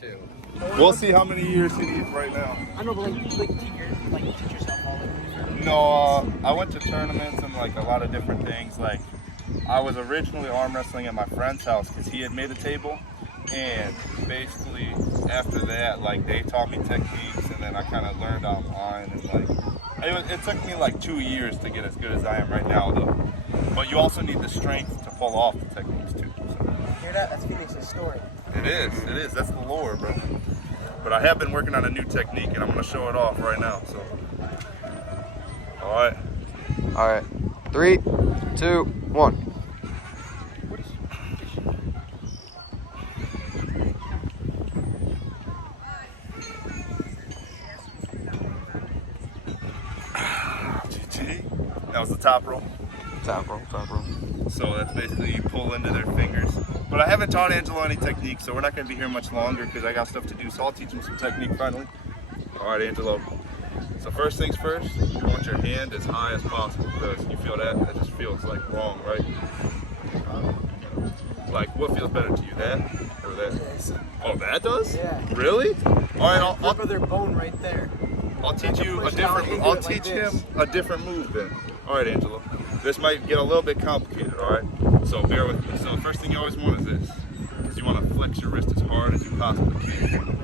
too. We'll see how many years he needs right now. I know, but teach yourself all of it. No, I went to tournaments and like a lot of different things. Like I was originally arm wrestling at my friend's house because he had made a table, and basically after that, like they taught me techniques, and then I kind of learned online, and like it took me like 2 years to get as good as I am right now, though. But you also need the strength to pull off the techniques too. So. Hear that? That's Phoenix's story. It is. That's the lore, bro. But I have been working on a new technique, and I'm gonna show it off right now. So, all right. 3, 2, 1. GG. That was the top roll. Top roll. So that's basically you pull into their fingers. But I haven't taught Angelo any technique, so we're not gonna be here much longer because I got stuff to do. So I'll teach him some technique finally. All right, Angelo. So first things first, you want your hand as high as possible because you feel that just feels like wrong, right? Like what feels better to you, that or that? Oh, that does? Yeah. Really? All right, I'll Look at their bone right there. I'll teach you a push down different. into I'll it like teach this. him a different move then. All right, Angelo. This might get a little bit complicated. All right. So bear with me. So the first thing you always want is this, because you want to flex your wrist as hard as you possibly can.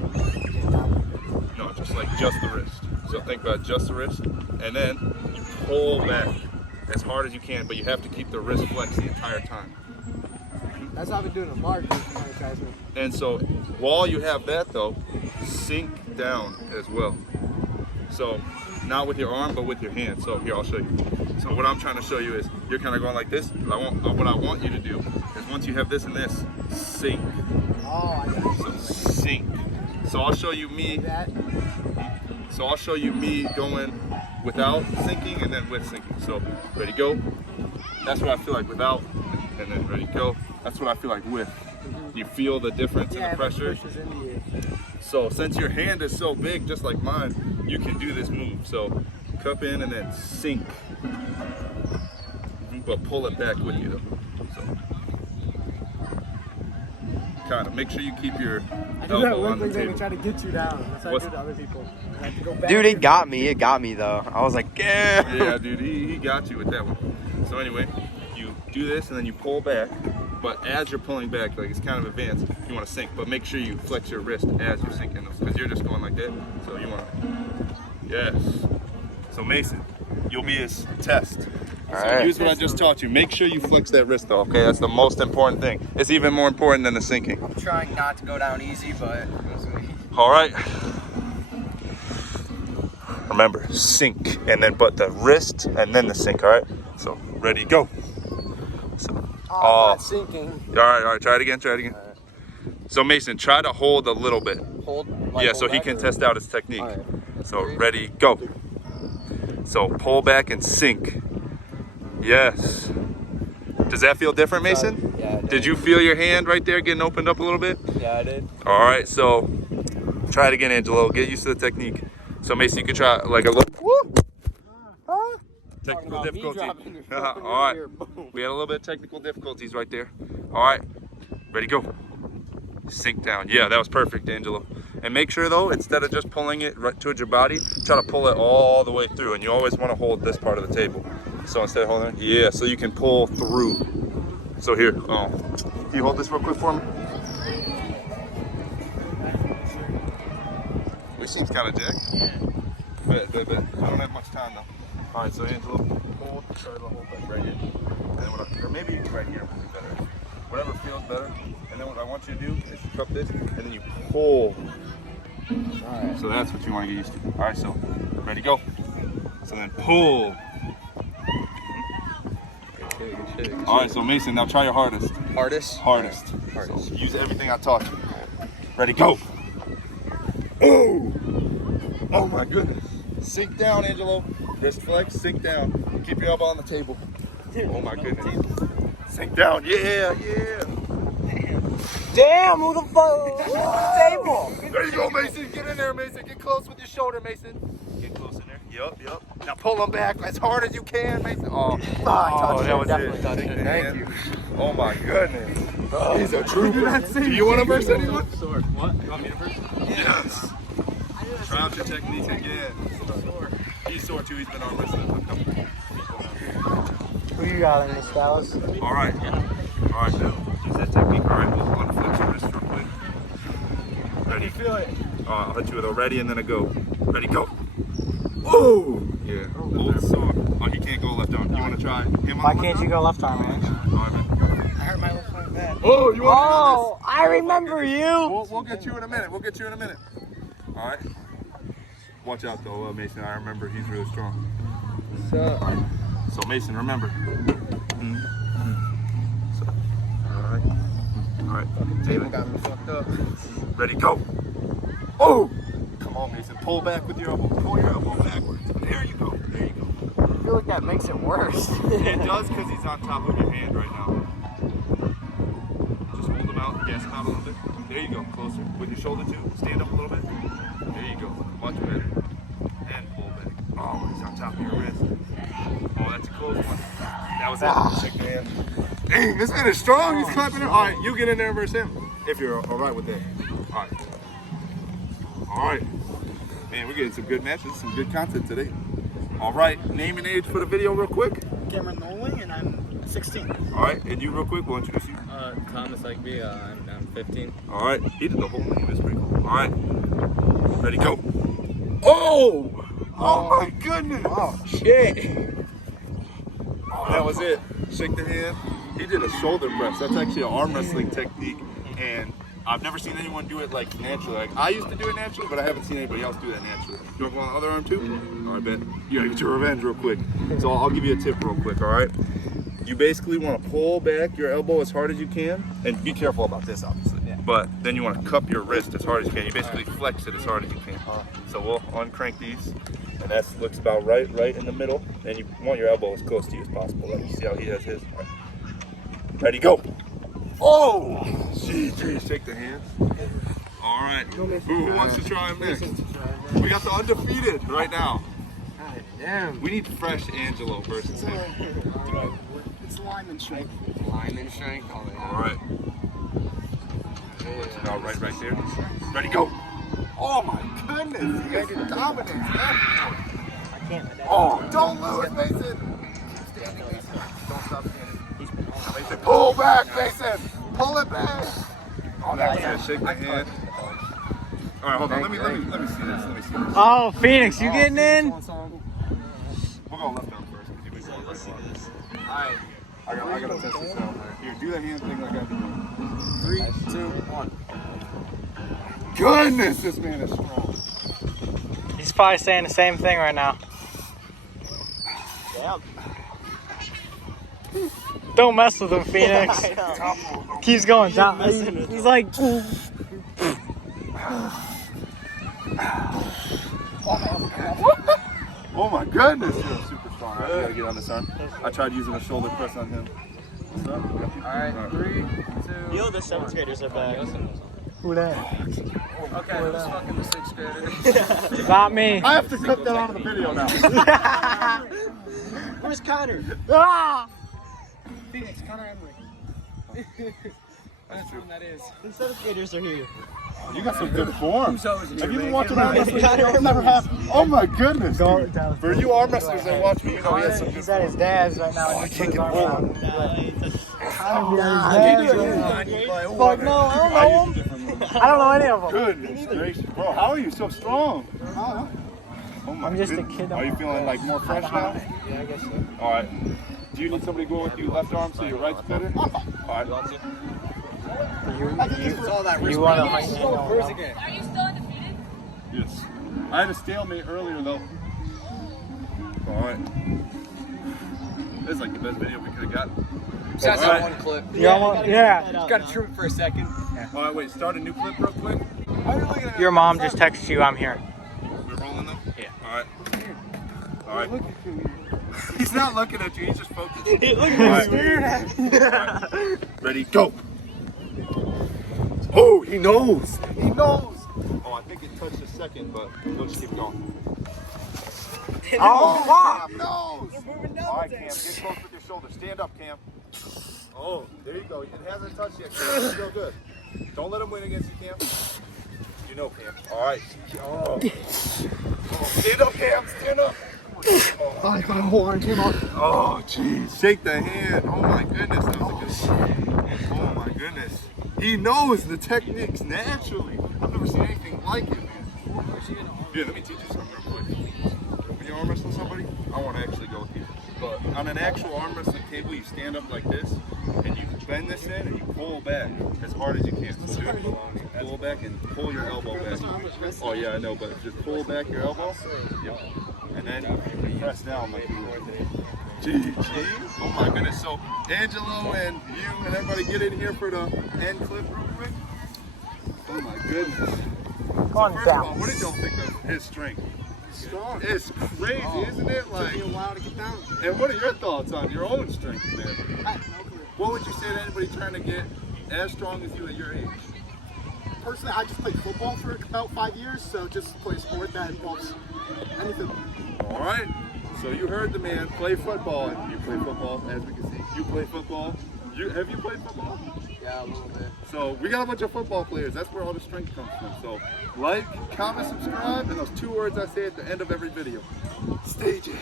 No, just the wrist. So think about just the wrist, and then you pull back as hard as you can, but you have to keep the wrist flexed the entire time. That's how I've been doing a mark. And so while you have that though, sink down as well. So not with your arm, but with your hand. So here, I'll show you. So what I'm trying to show you is you're kind of going like this. But what I want you to do is once you have this and this, sink. Oh, I got So sink. So I'll show you me. that. So I'll show you me going without sinking and then with sinking. So ready, go. That's what I feel like without, and then ready, go. That's what I feel like with. You feel the difference in the pressure. It pushes into you. So since your hand is so big, just like mine, you can do this move. So cup in and then sink, but pull it back with you though. So kind of make sure you keep your I do that elbow one on the thing they table. try to get you down. That's how I do to other people. I have to go back. Dude, it got me though. I was like, yeah. Yeah, dude, he got you with that one. So anyway, you do this and then you pull back, but as you're pulling back, like it's kind of advanced, you want to sink, but make sure you flex your wrist as you're sinking those, because you're just going like that. So you want to, yes. So Mason, you'll be his test. So Alright. use what I just taught you. Make sure you flex that wrist though, okay? That's the most important thing. It's even more important than the sinking. I'm trying not to go down easy, but All right. Remember, sink, and then but the wrist, and then the sink, all right? So, ready, go. So, I'm not sinking. all right, try it again. So Mason, try to hold a little bit. hold. Yeah, so he can test out his technique. All right. So, ready, go. So, pull back and sink. Yes. Does that feel different, Mason? Yeah. Did you feel your hand right there getting opened up a little bit? Yeah, I did. All right, so try it again, Angelo. Get used to the technique. So Mason, you can try like a little technical difficulty. All right, we had a little bit of technical difficulties right there. All right, ready, go. Sink down. Yeah, that was perfect, Angelo. And make sure though, instead of just pulling it right towards your body, try to pull it all the way through. And you always want to hold this part of the table. So instead of holding it, yeah, so you can pull through. So here, can you hold this real quick for me? Which seems kind of jacked. Bet. I don't have much time though. All right, so Angelo, hold like right here. And then or maybe right here would be better. Whatever feels better. And then what I want you to do is you cup this, and then you pull. All right. So that's what you want to get used to. All right, so ready, go. So then pull. All right, so Mason, now try your hardest. Hardest. So use everything I taught you. Ready, go. Oh my goodness. Sink down, Angelo. Wrist flex, sink down. Keep your elbow on the table. Oh my goodness. Sink down, yeah. Damn, who the fuck? Table. There you go, Mason. Get in there, Mason. Get close with your shoulder, Mason. Get close in there. Yup. Now pull him back as hard as you can, Mason. Oh, that was it. Thank you. Oh my goodness. He's a trooper. Do you want to verse anyone? What? You want me to first? Yes. Try out your technique again. He's sore too. He's been arm wrestling for a couple of years. Who you got in this, Dallas? All right. Bill. Use that technique. All right. We'll unflex your wrist real quick. Ready? Feel it. I'll hit you with a ready and then a go. Ready, go. Oh! Yeah. Hold sore. Oh, he can't go left arm. You want to try him on Why the can't left you go left arm, man? arm? All right, man. I hurt my left arm bad. Oh, you want Oh, I remember you. We'll get you in a minute. All right. Watch out, though, Mason. I remember he's really strong. So Mason, remember. All right. Taylor got me fucked up. Ready, go. Oh! Come on, Mason. Pull back with your elbow. Pull your elbow backwards. There you go. I feel like that makes it worse. It does because he's on top of your hand right now. Just hold him out, gas him out a little bit. There you go, closer. With your shoulder too. Stand up a little bit. There you go. Much better. And pull back. Oh, he's on top of your wrist. Oh, that's a close one. That was it. Shake the hand. Dang, this man is strong. He's clapping it. All right, you get in there versus him. If you're all right with that. All right. Man, we're getting some good matches, some good content today. All right, name and age for the video real quick. Cameron Nolan, and I'm 16. All right, and you real quick, we'll introduce you. Thomas Lightby, I'm 15. All right, he did the whole name, that's pretty cool. All right, ready, go. Oh! Oh my goodness! Oh, shit. Oh, that was it. Shake the hand. He did a shoulder press. That's actually an arm wrestling technique, and I've never seen anyone do it like naturally. Like I used to do it naturally, but I haven't seen anybody else do that naturally. You want to go on the other arm too? All right, Ben. You gotta get your revenge real quick. So I'll give you a tip real quick. All right. You basically want to pull back your elbow as hard as you can, and be careful about this, obviously. Yeah. But then you want to cup your wrist as hard as you can. You basically flex it as hard as you can. So we'll uncrank these, and that looks about right in the middle. And you want your elbow as close to you as possible. Like you see how he has his. All right. Ready, go. Oh! GG, shake the hands. All right. Who wants to try him next? We got the undefeated right now. God damn. We need fresh Angelo versus him. It's lineman strength. Lineman strength. Oh, yeah. All right. Now right there. Ready, go. Oh my goodness. You guys are dominant. I can't. Oh, don't lose, Mason. Keep standing, Mason. Don't stop standing. Mason, pull back, Mason. Pull it back. Oh, that was it. Shake the hand. All right, hold on. Let me see this. Oh, Phoenix, you getting in? We'll go left arm first. Let's see this. All right. I gotta test this out. Here, do the hand thing like I've been doing. 3, 2, 1. Goodness, this man is strong. He's probably saying the same thing right now. Damn. Don't mess with him, Phoenix. Keeps going down. He's like. Oh my goodness, you're super strong. I gotta get on this arm. I tried using a shoulder press on him. Alright, 3, 2. Yo, the 7th graders are back. Who that? Okay, who's fucking the 6th grader? Not me. I have to cut that out of the video now. Where's Connor? Ah! Phoenix, Connor Emery. That's who that is. The 7th graders are here. You got some good form. Have Have you been watching arm wrestling? Never have. Oh my goodness. Go, Dude. Dallas. For you arm wrestlers that watch me, you know he has some good He's at his form. dad's right now. Oh, and I he's can't put his get arm both. around him. Fuck no, I don't know him. I don't know any of them. Goodness gracious. Bro, how are you so strong? Oh my I'm just a goodness. kid. Are you feeling like more fresh now? Yeah, I guess so. All right. Do you need somebody going with you left arm so your right's better? All right. You want to like Where's it again? Are you still undefeated? Yes. I had a stalemate earlier though. All right. This is like the best video we could have gotten. Besides All that right. one clip. Yeah. Just gotta trim it for a second. All right, wait. Start a new clip real quick. Your mom just texted you. I'm here. We're rolling them? Yeah. All right. All right. He's not looking at you. He's just focused. Ready, go. Oh, he knows. He knows. Oh, I think it touched a second, but we'll just keep going. Oh, fuck! Cam knows! All right, Cam, get close with your shoulder. Stand up, Cam. Oh, there you go. It hasn't touched yet, Cam. It's still good. Don't let him win against you, Cam. You know, Cam. All right. Oh. Stand up, Cam. Stand up. Oh, I got a whole arm came off. Oh, jeez. Shake the hand. Oh, my goodness. That was a good. Oh, my goodness. He knows the techniques naturally. I've never seen anything like it, man. Here, let me teach you something real quick. When you arm wrestle somebody, I want to actually go with you. But on an actual arm wrestling table, you stand up like this, and you bend this in, and you pull back as hard as you can. So pull back and pull your elbow back. Oh yeah, I know, but just pull back your elbow. Yep. And then you press down like you would. Gee. Oh my goodness. So Angelo and you and everybody get in here for the end clip real quick. Oh my goodness. So first of all, what did y'all think of his strength? Strong. It's crazy, isn't it? Like, Took me a while to get down. and what are your thoughts on your own strength, man? What would you say to anybody trying to get as strong as you at your age? Personally, I just played football for about 5 years, so just play a sport that involves anything. All right. So you heard the man play football. You play football, as we can see. You play football. Have you played football? Yeah, a little bit. So we got a bunch of football players. That's where all the strength comes from. So like, comment, subscribe, and those 2 words I say at the end of every video. Stage it.